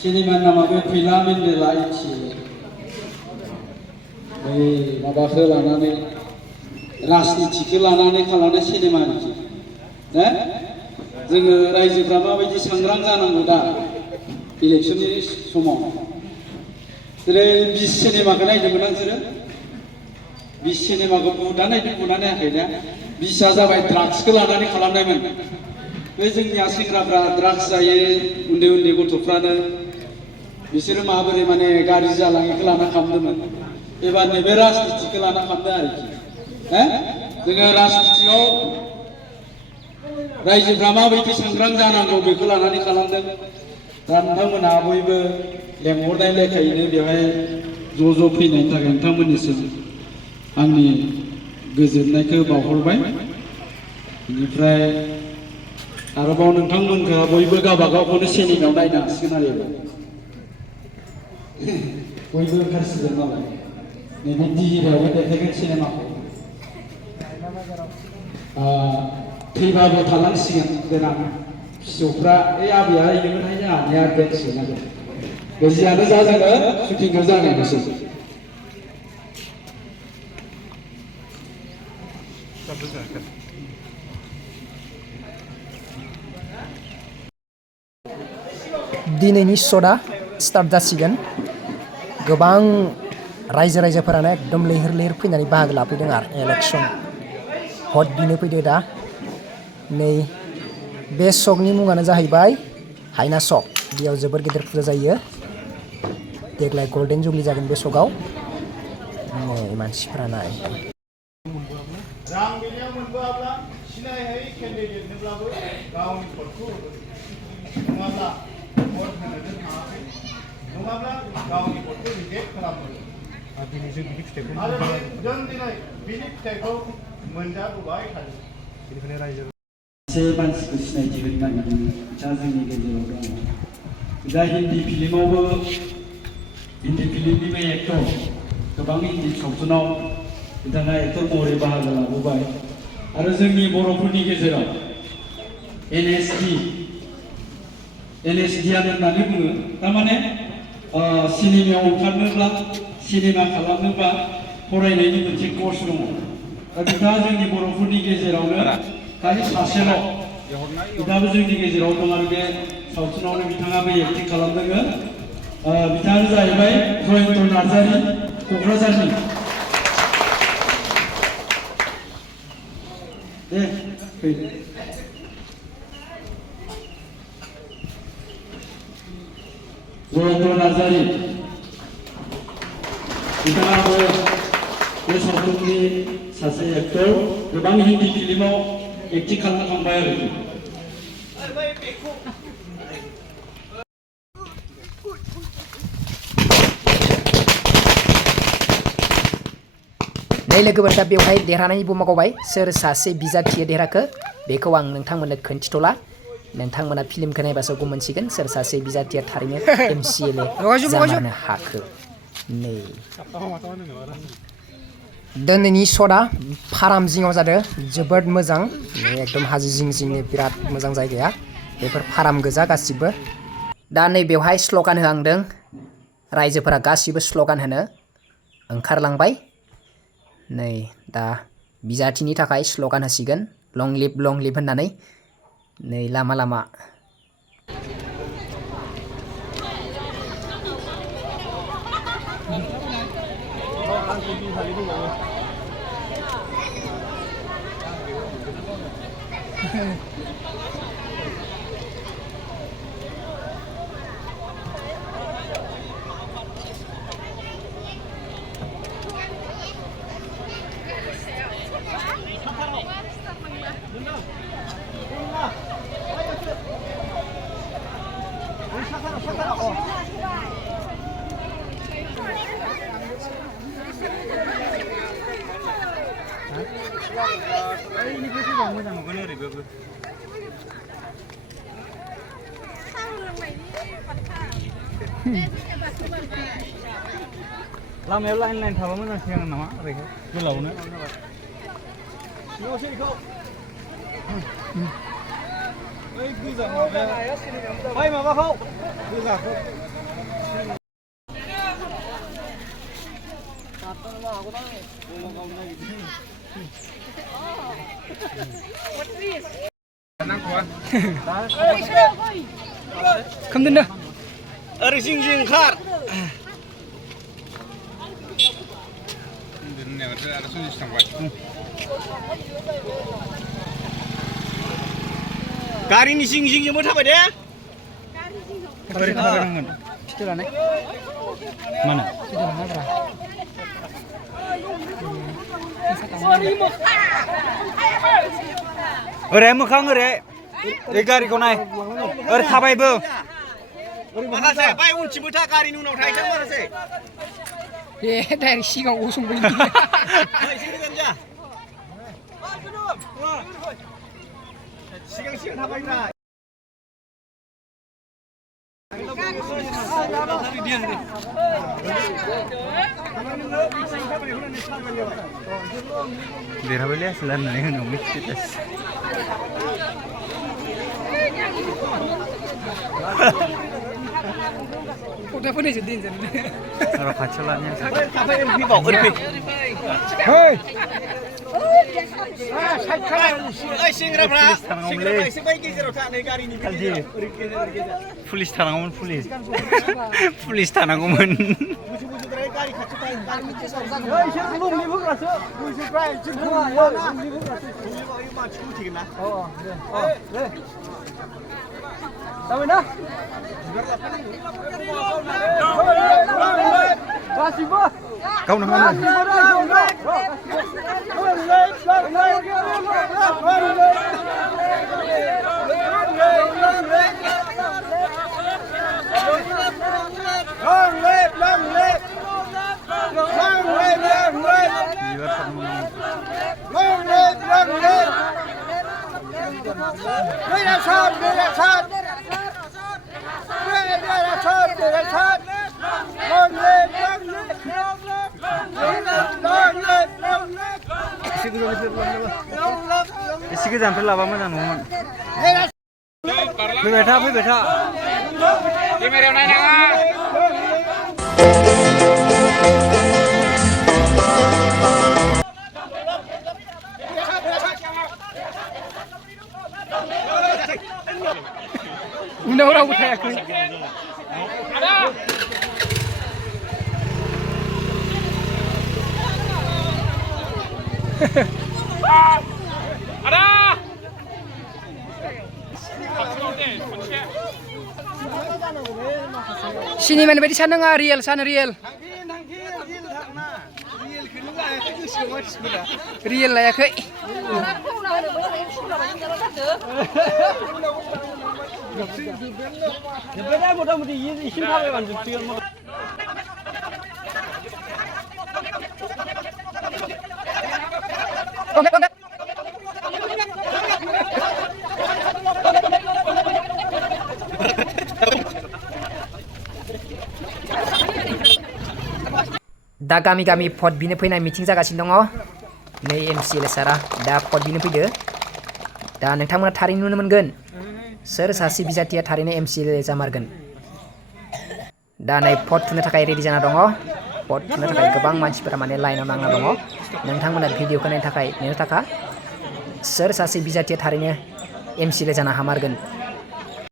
cinema नामाबो फैला मेन्देला इथि बै माबाखौ लानानै राजनितिखौ लानानै खालामनाय सिनेमा इथि ना जोङो रायजोफ्रा माबायदि सांग्रां जानांगौ दा इलेक्सननि समाव जेरै बिस सिनेमाखौ नायदोंमोन आं नोंसोरो बिस सिनेमाखौ बुदा नायदों बुदा नायाखै ना बिसआ जाबाय ड्राग्सखौ लानानै खालामनायमोन बे जोंनिया सेंग्राफ्रा ड्राग्स जायो उन्दै उन्दै गथ'फ्रानो बिसोरो माबोरै माने गाज्रि जालाङैखौ लाना खालामदोंमोन एबार नैबे राजनितिखौ लाना खालामदों आरोखि जोङो राजनितियाव रायजोफ्रा माबायदि सांग्रां जानांगौ बेखौ लानानै खालामदों दा नोंथांमोनहा बयबो लेंहरनाय लेखायैनो बेवहाय ज' ज' फैनायनि थाखाय नोंथांमोननिसिम आंनि गोजोननायखौ बावहरबाय बेनिफ्राय आरोबाव नोंथांमोनखौ बयबो गावबागावखौनो सिनेमायाव नायनो हासिगोन आरो बयबो ओंखारसिगोन नालाय नैबे दिहिरायावबो देखायगोन सिनेमाखौ थैबाबो थालांसिगोन देनां फिसौफ्रा ओइ आबैया ओरैनोमोनहाय जोंहानिया दोनसिगोन आरो गोजियानो जा जोङो शुटिंखौ जागायनोसै दिनैनि शटआ स्टार्ट जासिगोन गोबां रायजोफोरानो एकदम लैहोर लैहोर फैनानै बाहागो लाफैदों आरो इलेक्सन भट बिनो फैदो दा नै बे शकनि मुङानो जाहैबाय हायना शक बेयाव जोबोर गेदेर फुजा जायो देग्लाय गल्डेन जुबलि जागोन बे शकआव नै मानसिफ्रा नाय रां बिनियाव मोनबोआब्ला सिनायहायै केन्डिडेटनोब्लाबो गावनि भटखौ नङाब्ला भट होनो थाङाखै नङाब्ला गावनि भटखौ रिजेक्ट खालामो आरो जों दिनै बिनि फिथाइखौ मोनजाबोबाय थायो बेनिखायनो रायजो से मानसिखौ सिनायथि होनो नागिरदों बिथाङा जोंनि गेजेराव दङ दा हिन्दी फिल्मावबो हिन्दी फिल्मनिबो एक्टर गोबां हिन्दी सावथुनाव बिथाङा एक्टर महरै बाहागो लाबोबाय आरो जोंनि बर'फोरनि गेजेराव एनएसडिआनो होननानै बुङो थारमाने सिनेमायाव ओंखारनोब्ला सिनेमा खालामनोब्ला फरायनायनि मोनसे कर्स दङ दा बिथाङा जोंनि बर'फोरनि गेजेरावनो खालि सासेल' बिथाङाबो जोंनि गेजेराव दं आरो बे सावथुनावनो बिथाङाबो एक्टिं खालामदों बिथाङानो जाहैबाय जयन्त नार्जारि क'क्राझारनि दे फैदो जयन्त नार्जारि बिथाङाबो बे सावथुननि सासे एक्टर गोबां हिन्दी फिल्माव एक्टिं खालामखांबाय आरोखि नै लोगोफोर दा बेवहाय देरहानायनि बमा गावबाय सोर सासे बिजाथिया देरहाखो बेखौ आं नोंथांमोननो खोन्थिथ'ला नोंथांमोना फिल्मखौ नायबासो गम मोनसिगोन सोर सासे बिजाथिया थारैनो MCLA जानो हाखो नै दिनैनि शटआ फाराम जिङाव जादों जोबोद मोजां एकदम हाजो जिं जिंनि बिराद मोजां जायगाया बेफोर फाराम गोजा गासिबो दा नै बेवहाय स्ल'गान होहांदों रायजोफोरा गासिबो स्ल'गान होनो ओंखारलांबाय नै दा बिजाथिनि थाखाय स्ल'गान होसिगोन लं लिभ होननानै नै लामा लामा लामायाव लाइन थाबा मोजांसिन नामा ओरैहाय गोलावनो बै माबाखौ गोजाखौ खोमदोन नो ओरै जिं जिं ओंखार गारिनि जिं जिंजोंबो थाबाय दे थाबायनांगोन फिथो लानाय mana फिथो लानायब्रा ओरै मोखां ओरै बे गारिखौ नाय ओरै थाबायबो माखासे बाय उनथिंबो था गारिनि उनाव थाहैथां माखासे ए डाइरेक्ट सिगाङाव गसंबाय एसे गोजान जा सिगां सिगां थाबायग्रा देरहाबायलै आसोल होननानै होनांगौ स्टेटास फटा फोनायसो देनजार र' खाथियाव लानाया सेंग्राफ्रा एसे बै गेजेराव था नै गारिनि पुलिस थानांगौमोन पुलिस थानांगौमोन गारि खाथियाव गावनो एसे गोजाननिफ्राय लाबा मोजां नङामोन फैबाय था केमेरायाव नायनाङा उनाव रावबो थायाखै सिनेमानि बायदि साननाङा रियेल सान रियेल लायाखै मथा-मथि इसिम थाबायबानो जोबसिगोन दा गामि गामि भट बिनो फैनाय मिटिं जागासिनो दङ नै एमसिएलए सारा दा भट बिनो फैदो दा नोंथांमोना थारैनो नुनो मोनगोन सोर सासे बिजाथिया थारैनो एमसिएलए जामारगोन दा नै भट थुनो थाखाय रेडि जाना दङ भट थुनो थाखाय गोबां मानसिफोरा माने लाइनाव नांना दङ नोंथांमोना भिडिअखौ नायनो थाखाय नेनो थाखाय सोर सासे बिजाथिया थारैनो एमसिएलए जाना हामारगोन